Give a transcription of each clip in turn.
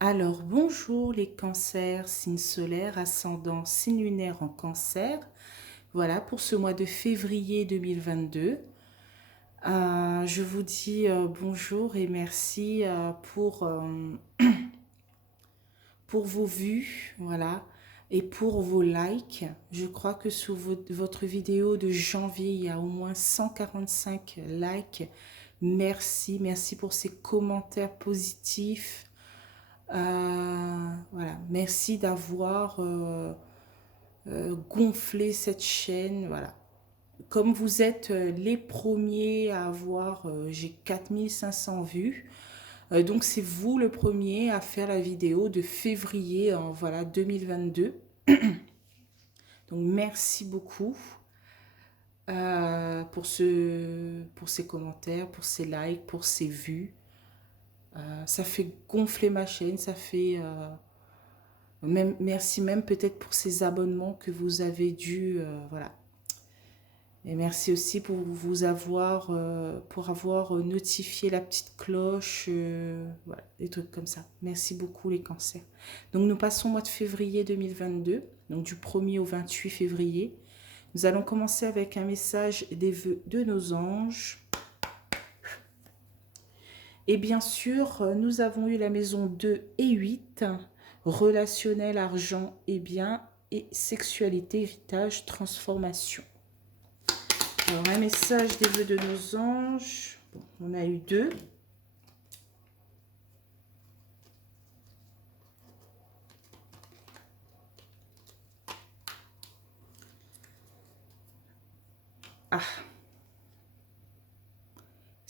Alors, bonjour les cancers, signe solaire, ascendant, signe lunaire en cancer. Voilà pour ce mois de février 2022. Je vous dis bonjour et merci pour vos vues, voilà, et pour vos likes. Je crois que sous votre vidéo de janvier, il y a au moins 145 likes. Merci, merci pour ces commentaires positifs. Voilà, merci d'avoir gonflé cette chaîne. Voilà. Comme vous êtes les premiers à avoir, j'ai 4500 vues. Donc c'est vous le premier à faire la vidéo de février voilà, 2022. Donc merci beaucoup pour ces commentaires, pour ces likes, pour ces vues. Ça fait gonfler ma chaîne, ça fait... merci même peut-être pour ces abonnements que vous avez dû, voilà. Et merci aussi pour avoir notifié la petite cloche, voilà, des trucs comme ça. Merci beaucoup les cancers. Donc nous passons au mois de février 2022, donc du 1er au 28 février. Nous allons commencer avec un message des vœux de nos anges. Et bien sûr, nous avons eu la maison 2 et 8, relationnel, argent et biens, et sexualité, héritage, transformation. Alors, un message des vœux de nos anges. Bon, on a eu 2. Ah.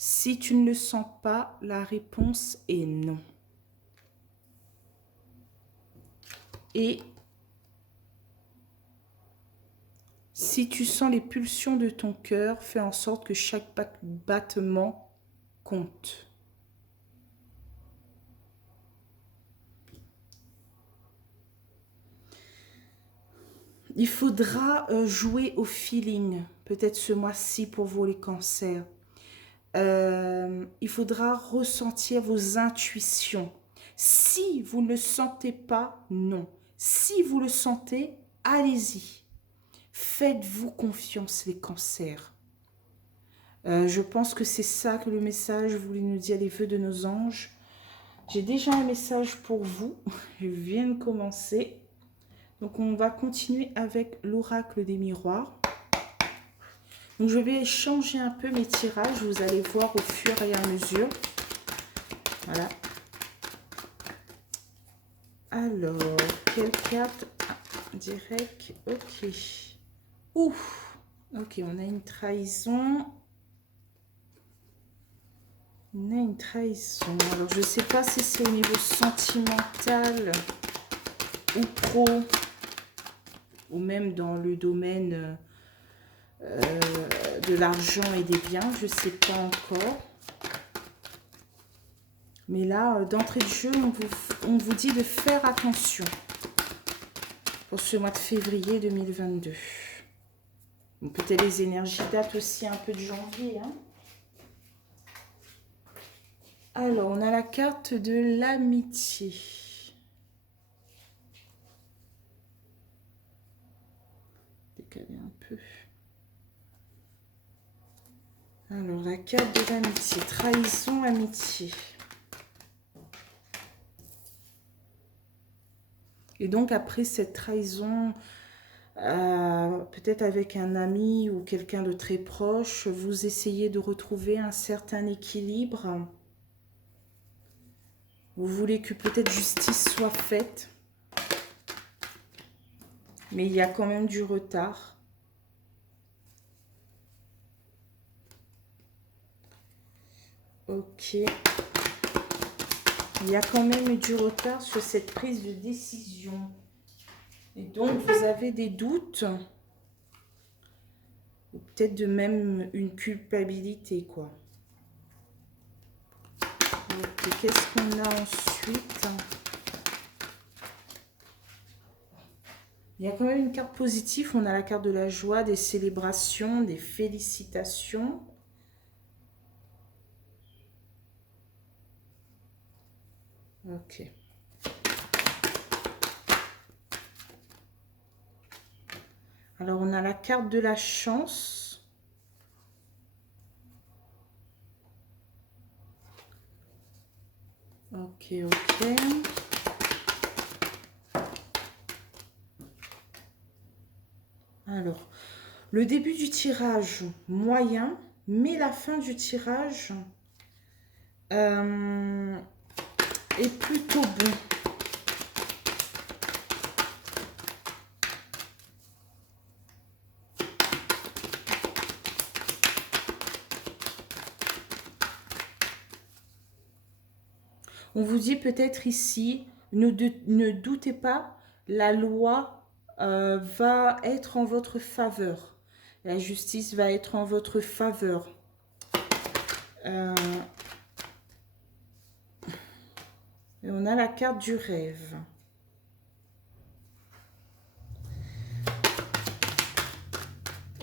Si tu ne le sens pas, la réponse est non. Et si tu sens les pulsions de ton cœur, fais en sorte que chaque battement compte. Il faudra jouer au feeling, peut-être ce mois-ci pour vous les cancers. Il faudra ressentir vos intuitions. Si vous ne le sentez pas, non. Si vous le sentez, allez-y. Faites-vous confiance les cancers. Je pense que c'est ça que le message voulait nous dire, les vœux de nos anges. J'ai déjà un message pour vous. Je viens de commencer. Donc on va continuer avec l'oracle des miroirs. Donc je vais changer un peu mes tirages. Vous allez voir au fur et à mesure. Voilà. Alors, quelle carte? Direct, ok. Ouf. Ok, on a une trahison. On a une trahison. Alors, je ne sais pas si c'est au niveau sentimental ou pro, ou même dans le domaine de l'argent et des biens. Je ne sais pas encore. Mais là, d'entrée de jeu, on vous dit de faire attention pour ce mois de février 2022. Bon, peut-être les énergies datent aussi un peu de janvier. Hein. Alors, on a la carte de l'amitié. Décaler un peu. Alors, la carte de l'amitié. Trahison, amitié. Et donc, après cette trahison, peut-être avec un ami ou quelqu'un de très proche, vous essayez de retrouver un certain équilibre. Vous voulez que peut-être justice soit faite. Mais il y a quand même du retard. Ok. Il y a quand même du retard sur cette prise de décision. Et donc, vous avez des doutes. Ou peut-être de même une culpabilité, quoi. Ok, qu'est-ce qu'on a ensuite? Il y a quand même une carte positive. On a la carte de la joie, des célébrations, des félicitations. Ok. Alors, on a la carte de la chance. Ok, ok. Alors, le début du tirage, moyen, mais la fin du tirage est plutôt bon. On vous dit peut-être ici, ne doutez pas, la loi va être en votre faveur. La justice va être en votre faveur. Et on a la carte du rêve.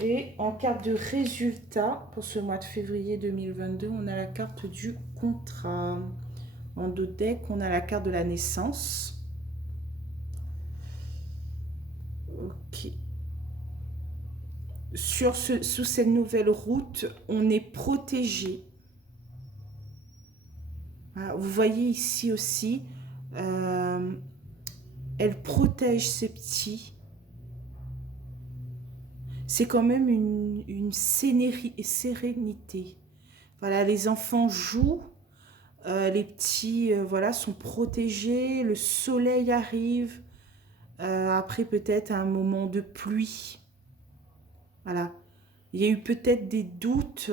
Et en carte de résultat, pour ce mois de février 2022, on a la carte du contrat. En dos de deck, on a la carte de la naissance. Ok. Sous cette nouvelle route, on est protégé. Voilà, vous voyez ici aussi, elle protège ses petits. C'est quand même une sérénité. Voilà, les enfants jouent, les petits voilà, sont protégés, le soleil arrive, après peut-être un moment de pluie. Voilà, il y a eu peut-être des doutes,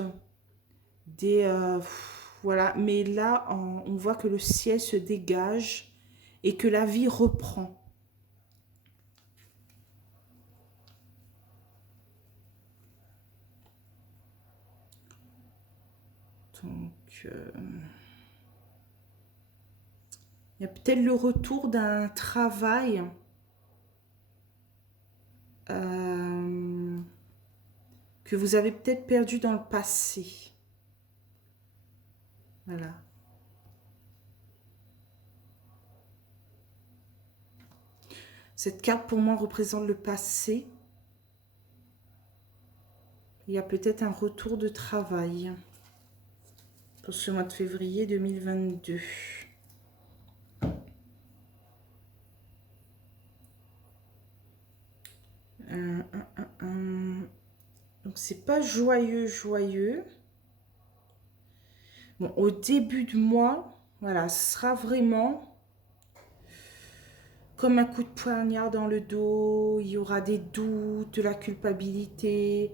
voilà, mais là, on voit que le ciel se dégage et que la vie reprend. Donc, il y a peut-être le retour d'un travail que vous avez peut-être perdu dans le passé. Voilà. Cette carte, pour moi, représente le passé. Il y a peut-être un retour de travail pour ce mois de février 2022. Donc, c'est pas joyeux, joyeux. Bon, au début de mois, voilà, ce sera vraiment comme un coup de poignard dans le dos. Il y aura des doutes, de la culpabilité.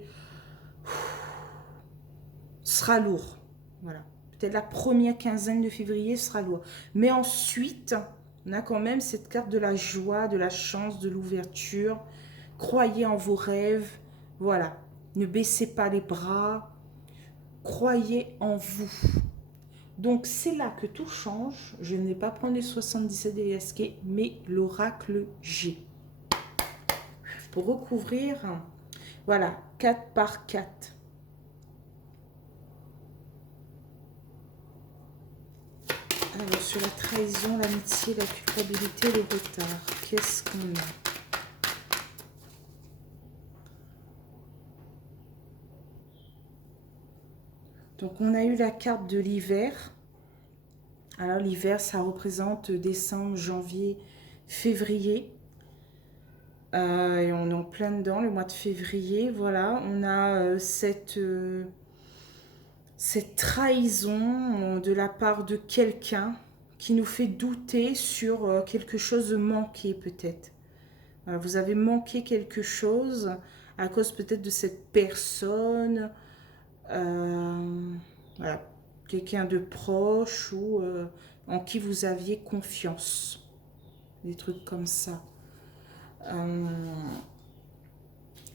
Ce sera lourd. Voilà. Peut-être la première quinzaine de février sera lourd. Mais ensuite, on a quand même cette carte de la joie, de la chance, de l'ouverture. Croyez en vos rêves. Voilà. Ne baissez pas les bras. Croyez en vous. Donc, c'est là que tout change. Je ne vais pas prendre les 77 des ESK, mais l'oracle G. Pour recouvrir, voilà, 4 par 4. Alors, sur la trahison, l'amitié, la culpabilité, le retard, qu'est-ce qu'on a? Donc, on a eu la carte de l'hiver. Alors, l'hiver, ça représente décembre, janvier, février. Et on est en plein dedans, le mois de février. Voilà, on a cette trahison de la part de quelqu'un qui nous fait douter sur quelque chose de manqué peut-être. Voilà, vous avez manqué quelque chose à cause peut-être de cette personne, voilà, quelqu'un de proche ou en qui vous aviez confiance. Des trucs comme ça.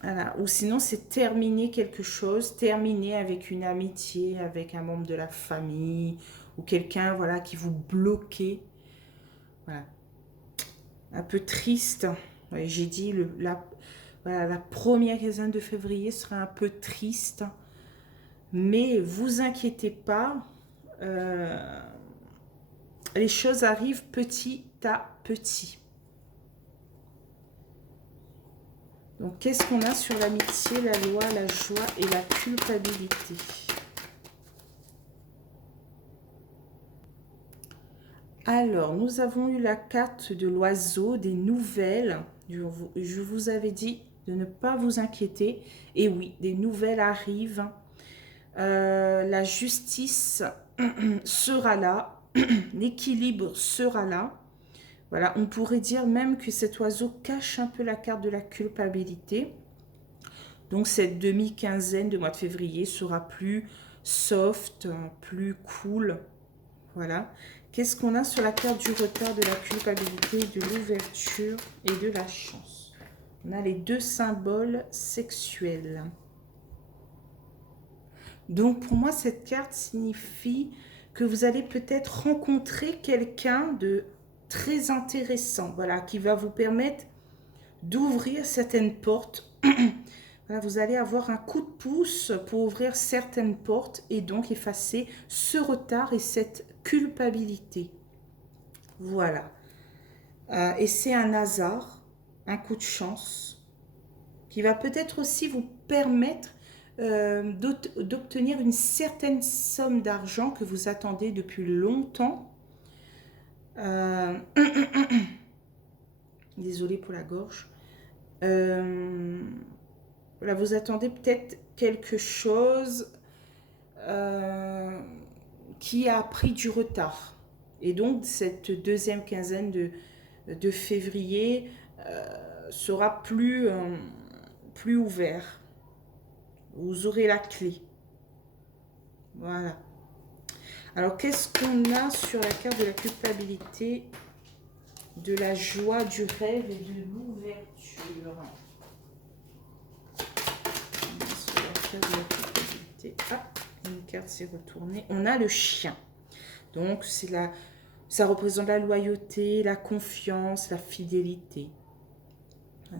Voilà. Ou sinon, c'est terminer quelque chose, terminer avec une amitié, avec un membre de la famille, ou quelqu'un voilà, qui vous bloquait. Voilà. Un peu triste. Ouais, j'ai dit, voilà, la première quinzaine de février sera un peu triste. Mais vous inquiétez pas, les choses arrivent petit à petit. Donc, qu'est-ce qu'on a sur l'amitié, la loi, la joie et la culpabilité? Alors, nous avons eu la carte de l'oiseau, des nouvelles. Je vous avais dit de ne pas vous inquiéter. Et oui, des nouvelles arrivent. La justice sera là. L'équilibre sera là. Voilà, on pourrait dire même que cet oiseau cache un peu la carte de la culpabilité. Donc, cette demi-quinzaine de mois de février sera plus soft, plus cool. Voilà. Qu'est-ce qu'on a sur la carte du retard, de la culpabilité, de l'ouverture et de la chance? On a les deux symboles sexuels. Donc pour moi, cette carte signifie que vous allez peut-être rencontrer quelqu'un de très intéressant, voilà, qui va vous permettre d'ouvrir certaines portes. Voilà, vous allez avoir un coup de pouce pour ouvrir certaines portes et donc effacer ce retard et cette culpabilité. Voilà. Et c'est un hasard, un coup de chance, qui va peut-être aussi vous permettre d'obtenir une certaine somme d'argent que vous attendez depuis longtemps. Désolée pour la gorge. Là, vous attendez peut-être quelque chose qui a pris du retard. Et donc, cette deuxième quinzaine de février sera plus ouvert. Vous aurez la clé. Voilà. Alors, qu'est-ce qu'on a sur la carte de la culpabilité, de la joie, du rêve et de l'ouverture? Sur la carte de la culpabilité. Ah, une carte s'est retournée. On a le chien. Donc, ça représente la loyauté, la confiance, la fidélité.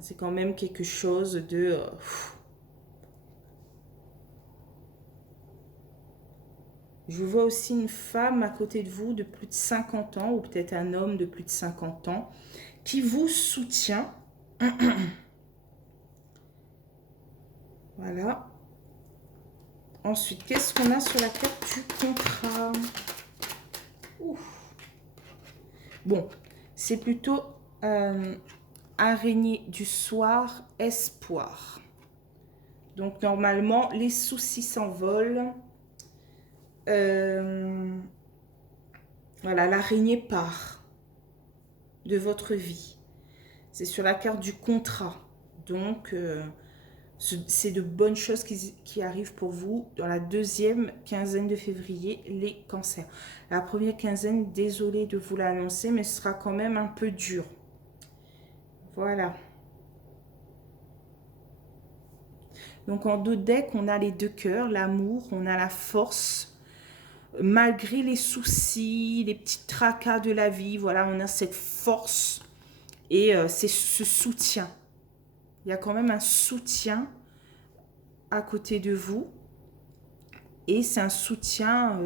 C'est quand même quelque chose de... Je vois aussi une femme à côté de vous de plus de 50 ans, ou peut-être un homme de plus de 50 ans, qui vous soutient. Voilà. Ensuite, qu'est-ce qu'on a sur la carte du contrat? Ouf. Bon, c'est plutôt araignée du soir, espoir. Donc, normalement, les soucis s'envolent. Voilà, l'araignée part de votre vie. C'est sur la carte du contrat. Donc, c'est de bonnes choses qui arrivent pour vous dans la deuxième quinzaine de février, les cancers. La première quinzaine, désolée de vous l'annoncer, mais ce sera quand même un peu dur. Voilà. Donc, en dos de deck, on a les deux cœurs, l'amour, on a la force. Malgré les soucis, les petits tracas de la vie, voilà, on a cette force et c'est ce soutien. Il y a quand même un soutien à côté de vous et c'est un soutien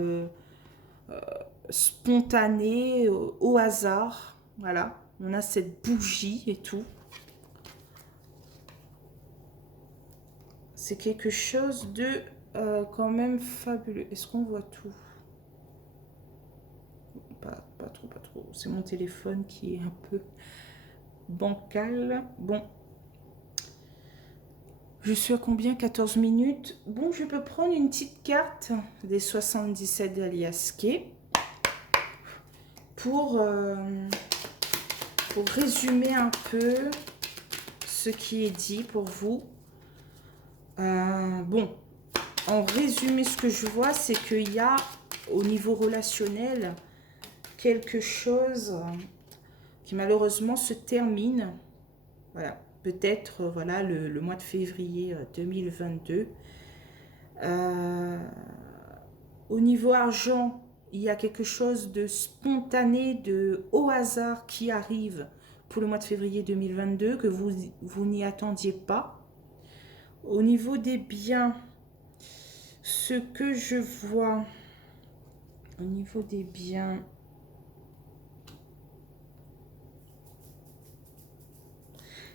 spontané, au hasard. Voilà, on a cette bougie et tout. C'est quelque chose de quand même fabuleux. Est-ce qu'on voit tout? Pas trop, pas trop. C'est mon téléphone qui est un peu bancal. Bon. Je suis à combien? 14 minutes. Bon, je peux prendre une petite carte des 77 d'Aliasqué pour résumer un peu ce qui est dit pour vous. Bon, en résumé, ce que je vois, c'est qu'il y a au niveau relationnel quelque chose qui malheureusement se termine. Voilà, peut-être voilà, le mois de février 2022. Au niveau argent, il y a quelque chose de spontané, de au hasard qui arrive pour le mois de février 2022 que vous n'y attendiez pas. Au niveau des biens, ce que je vois au niveau des biens,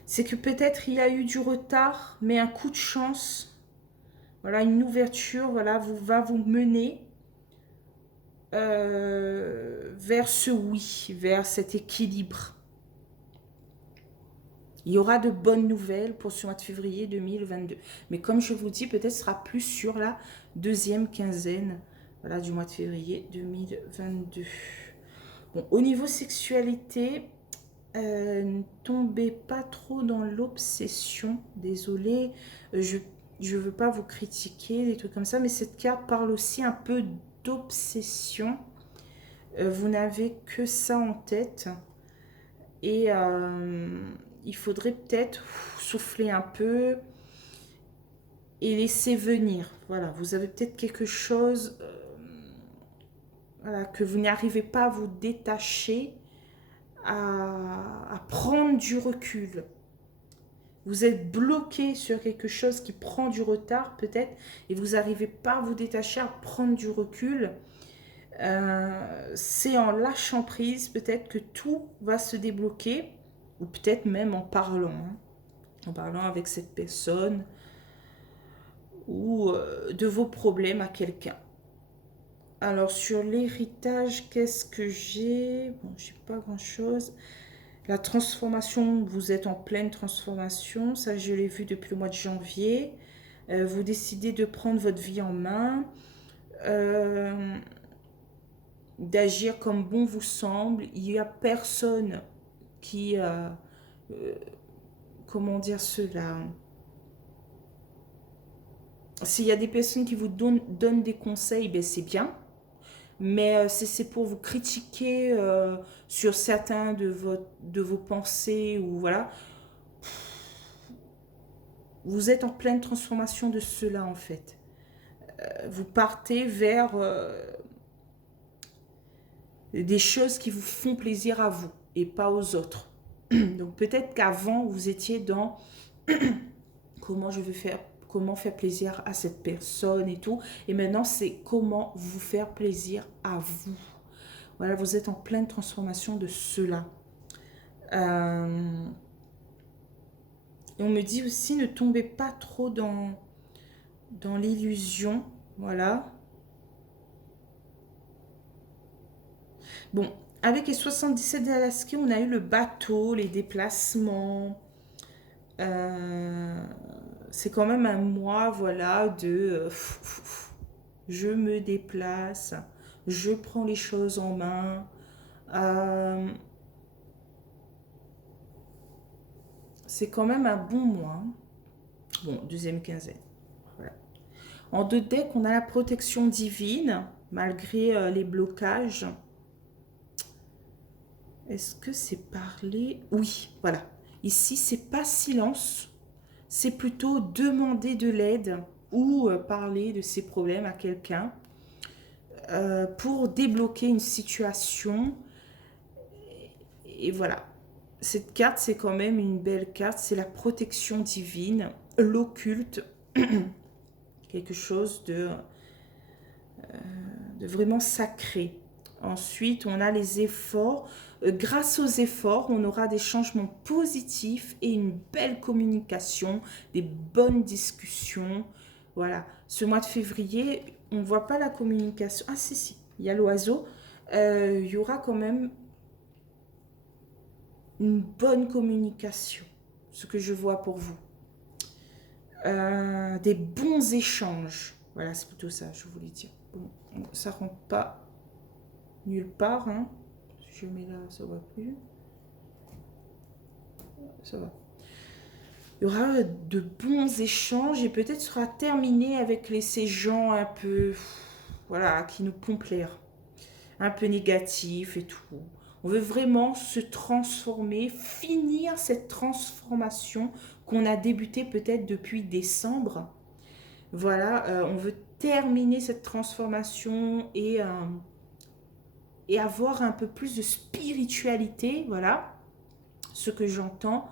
C'est que peut-être il y a eu du retard, mais un coup de chance, voilà, une ouverture, voilà, va vous mener vers ce oui, vers cet équilibre. Il y aura de bonnes nouvelles pour ce mois de février 2022. Mais comme je vous dis, peut-être ce sera plus sur la deuxième quinzaine, voilà, du mois de février 2022. Bon, au niveau sexualité, ne tombez pas trop dans l'obsession. Désolée, je ne veux pas vous critiquer, des trucs comme ça, mais cette carte parle aussi un peu d'obsession. Vous n'avez que ça en tête. Et il faudrait peut-être souffler un peu et laisser venir. Voilà, vous avez peut-être quelque chose voilà, que vous n'arrivez pas à vous détacher, à prendre du recul. Vous êtes bloqué sur quelque chose qui prend du retard peut-être et vous n'arrivez pas à vous détacher, à prendre du recul. C'est en lâchant prise peut-être que tout va se débloquer ou peut-être même en parlant. Hein. En parlant avec cette personne ou de vos problèmes à quelqu'un. Alors sur l'héritage, qu'est-ce que j'ai? Bon, j'ai pas grand-chose. La transformation, vous êtes en pleine transformation, ça je l'ai vu depuis le mois de janvier. Vous décidez de prendre votre vie en main, d'agir comme bon vous semble. Il n'y a personne qui... comment dire cela? S'il y a des personnes qui vous donnent des conseils, ben c'est bien. Mais c'est pour vous critiquer sur certains de vos pensées ou voilà. Vous êtes en pleine transformation de cela en fait. Vous partez vers des choses qui vous font plaisir à vous et pas aux autres. Donc peut-être qu'avant vous étiez dans comment faire plaisir à cette personne et tout. Et maintenant c'est comment vous faire plaisir à vous. Voilà, vous êtes en pleine transformation de cela. Et on me dit aussi, ne tombez pas trop dans l'illusion. Voilà. Bon, avec les 77 d'Alaska, on a eu le bateau, les déplacements. C'est quand même un mois, voilà, de... je me déplace, je prends les choses en main. C'est quand même un bon mois. Bon, deuxième quinzaine. Voilà. En deux decks, on a la protection divine, malgré les blocages. Est-ce que c'est parler? Oui, voilà. Ici, c'est pas silence, c'est plutôt demander de l'aide ou parler de ses problèmes à quelqu'un pour débloquer une situation. Et voilà. Cette carte, c'est quand même une belle carte. C'est la protection divine, l'occulte, quelque chose de vraiment sacré. Ensuite, on a les efforts. Grâce aux efforts, on aura des changements positifs et une belle communication, des bonnes discussions. Voilà. Ce mois de février, on ne voit pas la communication. Ah si, si, il y a l'oiseau. Il y aura quand même une bonne communication, ce que je vois pour vous. Des bons échanges. Voilà, c'est plutôt ça, je voulais dire. Bon, ça ne rentre pas nulle part. Hein. Si je mets là, ça ne va plus. Ça va. Il y aura de bons échanges et peut-être sera terminé avec ces gens un peu, voilà, qui nous pompent l'air, un peu négatifs et tout. On veut vraiment se transformer, finir cette transformation qu'on a débutée peut-être depuis décembre. Voilà, on veut terminer cette transformation et avoir un peu plus de spiritualité, voilà, ce que j'entends.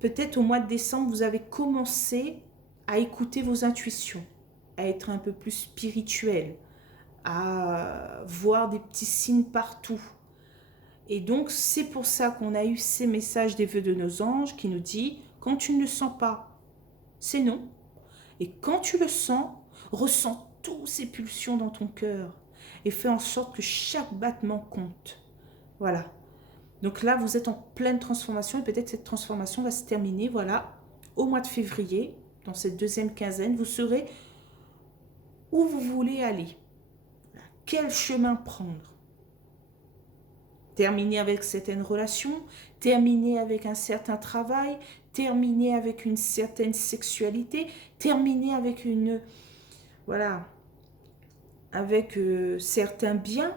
Peut-être au mois de décembre, vous avez commencé à écouter vos intuitions, à être un peu plus spirituel, à voir des petits signes partout. Et donc, c'est pour ça qu'on a eu ces messages des vœux de nos anges qui nous dit, quand tu ne le sens pas, c'est non. Et quand tu le sens, ressens toutes ces pulsions dans ton cœur et fais en sorte que chaque battement compte. Voilà. Donc là, vous êtes en pleine transformation et peut-être cette transformation va se terminer, voilà, au mois de février, dans cette deuxième quinzaine, vous saurez où vous voulez aller. Quel chemin prendre? Terminer avec certaines relations, terminer avec un certain travail, terminer avec une certaine sexualité, terminer avec une, voilà, avec certains biens.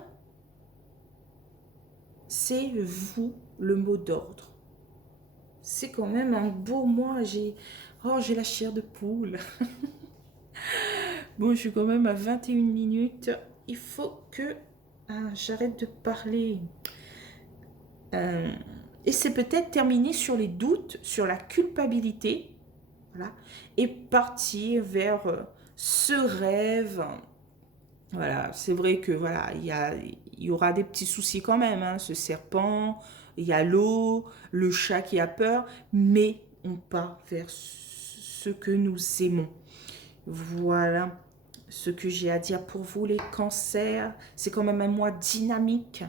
C'est vous le mot d'ordre. C'est quand même un beau mois. J'ai la chair de poule. Bon, je suis quand même à 21 minutes. Il faut que j'arrête de parler. Et c'est peut-être terminer sur les doutes, sur la culpabilité, voilà, et partir vers ce rêve. Voilà, c'est vrai que voilà, il y aura des petits soucis quand même, hein, ce serpent, il y a l'eau, le chat qui a peur, mais on part vers ce que nous aimons. Voilà ce que j'ai à dire pour vous, les cancers. C'est quand même un mois dynamique.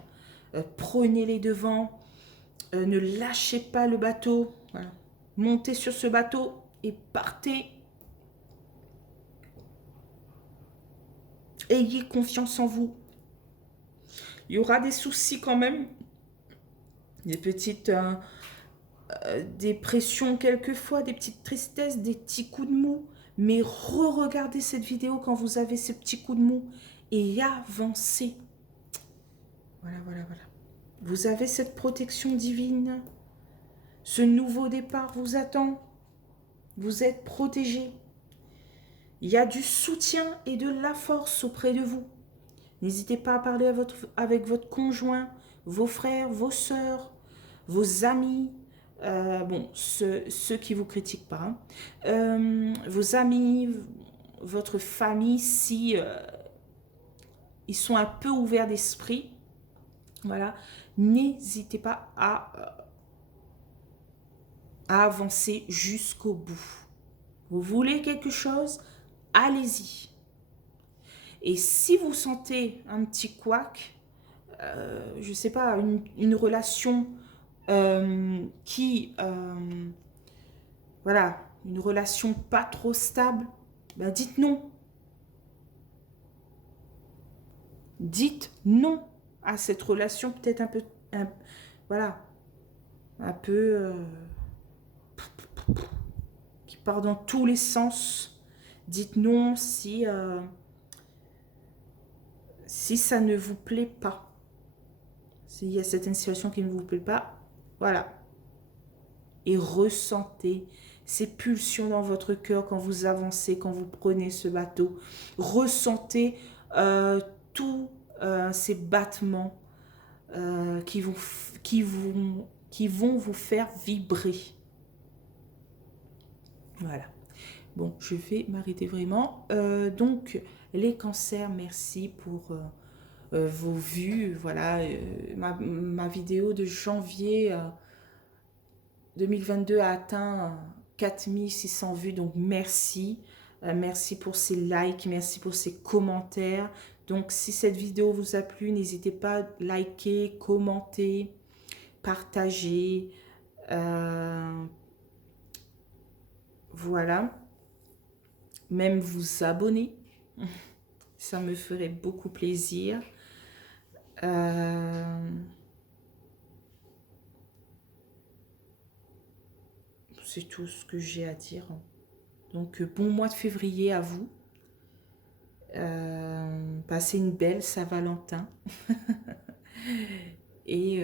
Prenez les devants. Ne lâchez pas le bateau. Voilà. Montez sur ce bateau et partez. Ayez confiance en vous. Il y aura des soucis quand même. Des petites dépressions quelquefois, des petites tristesses, des petits coups de mou. Mais re-regardez cette vidéo quand vous avez ces petits coups de mou et avancez. Voilà, voilà, voilà. Vous avez cette protection divine. Ce nouveau départ vous attend. Vous êtes protégé. Il y a du soutien et de la force auprès de vous. N'hésitez pas à parler avec votre conjoint, vos frères, vos sœurs, vos amis, bon, ceux qui ne vous critiquent pas, hein. Vos amis, votre famille, si ils sont un peu ouverts d'esprit, voilà, n'hésitez pas à avancer jusqu'au bout. Vous voulez quelque chose? Allez-y. Et si vous sentez un petit couac, je ne sais pas, une relation voilà, une relation pas trop stable, ben dites non. Dites non à cette relation peut-être un peu, voilà, un peu qui part dans tous les sens. Dites non si ça ne vous plaît pas. S'il y a certaines situations qui ne vous plaît pas, voilà. Et ressentez ces pulsions dans votre cœur quand vous avancez, quand vous prenez ce bateau. Ressentez tous ces battements qui vont vous faire vibrer. Voilà. Bon, je vais m'arrêter vraiment. Donc, les cancers, merci pour vos vues. Voilà, ma vidéo de janvier 2022 a atteint 4600 vues, donc merci. Merci pour ces likes, merci pour ces commentaires. Donc, si cette vidéo vous a plu, n'hésitez pas à liker, commenter, partager. Voilà. Même vous abonner. Ça me ferait beaucoup plaisir. C'est tout ce que j'ai à dire. Donc, bon mois de février à vous. Passez une belle Saint-Valentin. Et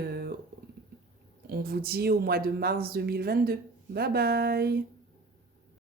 on vous dit au mois de mars 2022. Bye bye!